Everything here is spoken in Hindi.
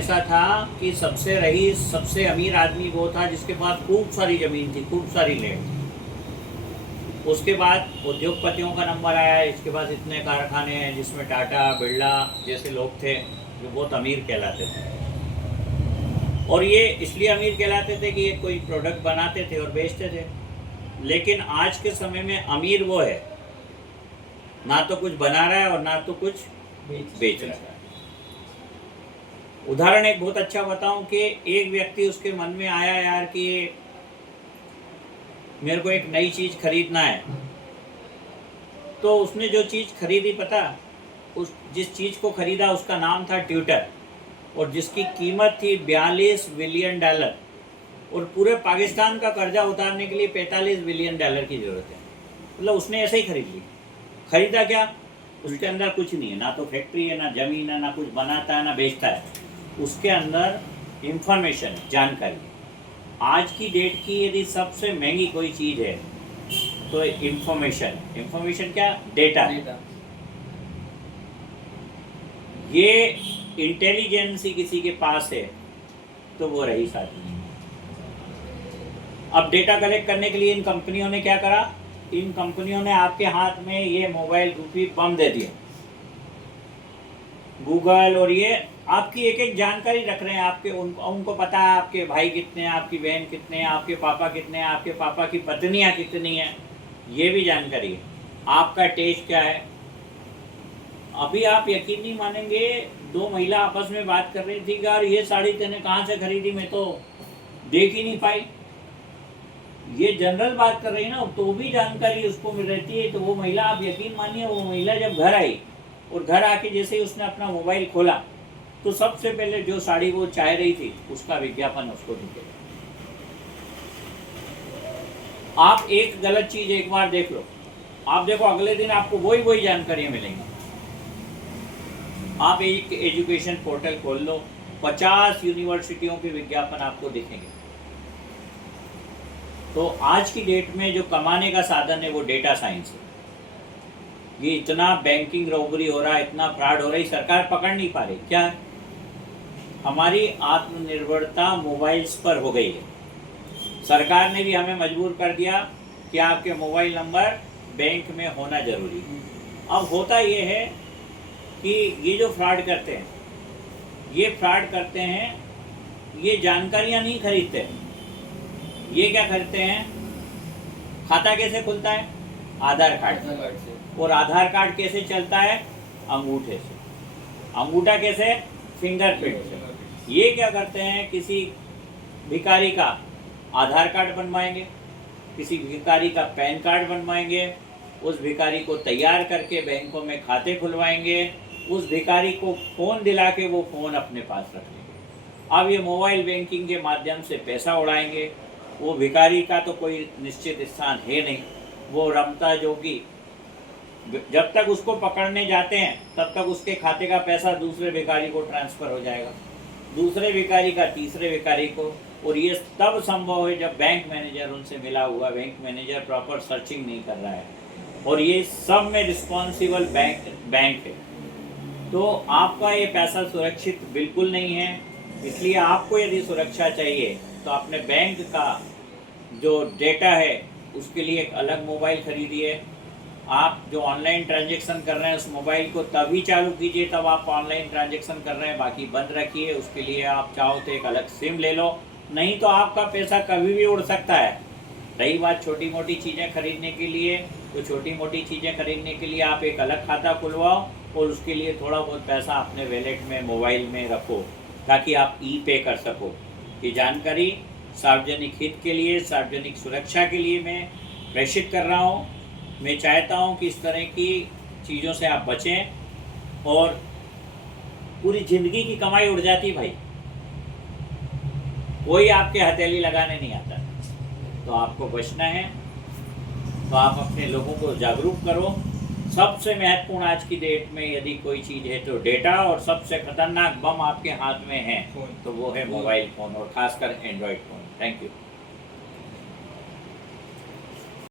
ऐसा था कि सबसे रईस, सबसे अमीर आदमी वो था जिसके पास खूब सारी ज़मीन थी, खूब सारी लैंड थी। उसके बाद उद्योगपतियों का नंबर आया, इसके पास इतने कारखाने हैं जिसमें टाटा, बिरला जैसे लोग थे जो बहुत अमीर कहलाते थे। और ये इसलिए अमीर कहलाते थे कि ये कोई प्रोडक्ट बनाते थे और बेचते थे। लेकिन आज के समय में अमीर वो है ना तो कुछ बना रहा है और ना तो कुछ बेच रहा है। उदाहरण एक बहुत अच्छा बताऊं कि एक व्यक्ति, उसके मन में आया यार कि मेरे को एक नई चीज़ खरीदना है, तो उसने जो चीज़ खरीदी, पता उस जिस चीज़ को खरीदा उसका नाम था ट्विटर, और जिसकी कीमत थी $42 बिलियन, और पूरे पाकिस्तान का कर्जा उतारने के लिए $45 बिलियन की ज़रूरत है। मतलब उसने ऐसे ही खरीद ली। खरीदा क्या? उसके अंदर कुछ नहीं है, ना तो फैक्ट्री है, ना ज़मीन है, ना कुछ बनाता है, ना बेचता है। उसके अंदर इंफॉर्मेशन है, जानकारी। आज की डेट की यदि सबसे महंगी कोई चीज़ है तो इंफॉर्मेशन। इंफॉर्मेशन क्या? डेटा। ये इंटेलिजेंस ही किसी के पास है तो वो रही साथी। अब डेटा कलेक्ट करने के लिए इन कंपनियों ने क्या करा? इन कंपनियों ने आपके हाथ में ये मोबाइल रूपी बम दे दिया। गूगल और ये आपकी एक एक जानकारी रख रहे हैं। आपके उनको पता है आपके भाई कितने हैं, आपकी बहन कितने हैं, आपके पापा कितने हैं, आपके पापा की पत्नियां कितनी हैं, ये भी जानकारी है। आपका टेस्ट क्या है। अभी आप यकीन नहीं मानेंगे, दो महिला आपस में बात कर रही थी कि यार ये साड़ी तेने कहाँ से खरीदी, मैं तो देख ही नहीं पाई। ये जनरल बात कर रही है ना, तो भी जानकारी उसको मिल रहती है। तो वो महिला, आप यकीन मानिए, वो महिला जब घर आई और घर आके जैसे ही उसने अपना मोबाइल खोला तो सबसे पहले जो साड़ी वो चाह रही थी उसका विज्ञापन उसको दिखे। आप एक गलत चीज एक बार देख लो, आप देखो अगले दिन आपको वही जानकारियां मिलेंगी। आप एक एजुकेशन पोर्टल खोल लो, 50 यूनिवर्सिटियों के विज्ञापन आपको दिखेंगे। तो आज की डेट में जो कमाने का साधन है वो डेटा साइंस है। ये इतना बैंकिंग रॉबरी हो रहा है, इतना फ्रॉड हो रहा है, सरकार पकड़ नहीं पा रही। क्या है? हमारी आत्मनिर्भरता मोबाइल्स पर हो गई है। सरकार ने भी हमें मजबूर कर दिया कि आपके मोबाइल नंबर बैंक में होना जरूरी है। अब होता ये है कि ये जो फ्रॉड करते हैं, ये जानकारियां नहीं खरीदते। ये क्या करते हैं? खाता कैसे खुलता है? आधार कार्ड से। और आधार कार्ड कैसे चलता है? अंगूठे से। अंगूठा कैसे? फिंगरप्रिंट से। ये क्या करते हैं? किसी भिखारी का आधार कार्ड बनवाएंगे, किसी भिखारी का पैन कार्ड बनवाएंगे, उस भिखारी को तैयार करके बैंकों में खाते खुलवाएंगे, उस भिखारी को फ़ोन दिला के वो फ़ोन अपने पास रख लेंगे। अब ये मोबाइल बैंकिंग के माध्यम से पैसा उड़ाएंगे। वो भिखारी का तो कोई निश्चित स्थान है नहीं, वो रमता जोगी। जब तक उसको पकड़ने जाते हैं तब तक उसके खाते का पैसा दूसरे भिखारी को ट्रांसफ़र हो जाएगा, दूसरे भिखारी का तीसरे भिखारी को। और ये तब संभव है जब बैंक मैनेजर उनसे मिला हुआ, बैंक मैनेजर प्रॉपर सर्चिंग नहीं कर रहा है। और ये सब में रिस्पॉन्सिबल बैंक है। तो आपका ये पैसा सुरक्षित बिल्कुल नहीं है। इसलिए आपको यदि सुरक्षा चाहिए तो अपने बैंक का जो डेटा है उसके लिए एक अलग मोबाइल खरीदिए। आप जो ऑनलाइन ट्रांजैक्शन कर रहे हैं उस मोबाइल को तभी चालू कीजिए तब आप ऑनलाइन ट्रांजैक्शन कर रहे हैं, बाकी बंद रखिए। उसके लिए आप चाहो तो एक अलग सिम ले लो, नहीं तो आपका पैसा कभी भी उड़ सकता है। रही बात छोटी मोटी चीज़ें खरीदने के लिए, तो छोटी मोटी चीज़ें खरीदने के लिए आप एक अलग खाता खुलवाओ और उसके लिए थोड़ा बहुत पैसा अपने वैलेट में, मोबाइल में रखो ताकि आप पे कर सको। ये जानकारी सार्वजनिक हित के लिए, सार्वजनिक सुरक्षा के लिए मैं प्रेषित कर रहा हूँ। मैं चाहता हूँ कि इस तरह की चीज़ों से आप बचें। और पूरी ज़िंदगी की कमाई उड़ जाती भाई, कोई आपके हथेली लगाने नहीं आता। तो आपको बचना है, तो आप अपने लोगों को जागरूक करो। सबसे महत्वपूर्ण आज की डेट में यदि कोई चीज़ है तो डेटा, और सबसे खतरनाक बम आपके हाथ में है तो वो है मोबाइल फ़ोन, और ख़ासकर एंड्रॉयड फ़ोन। Thank you.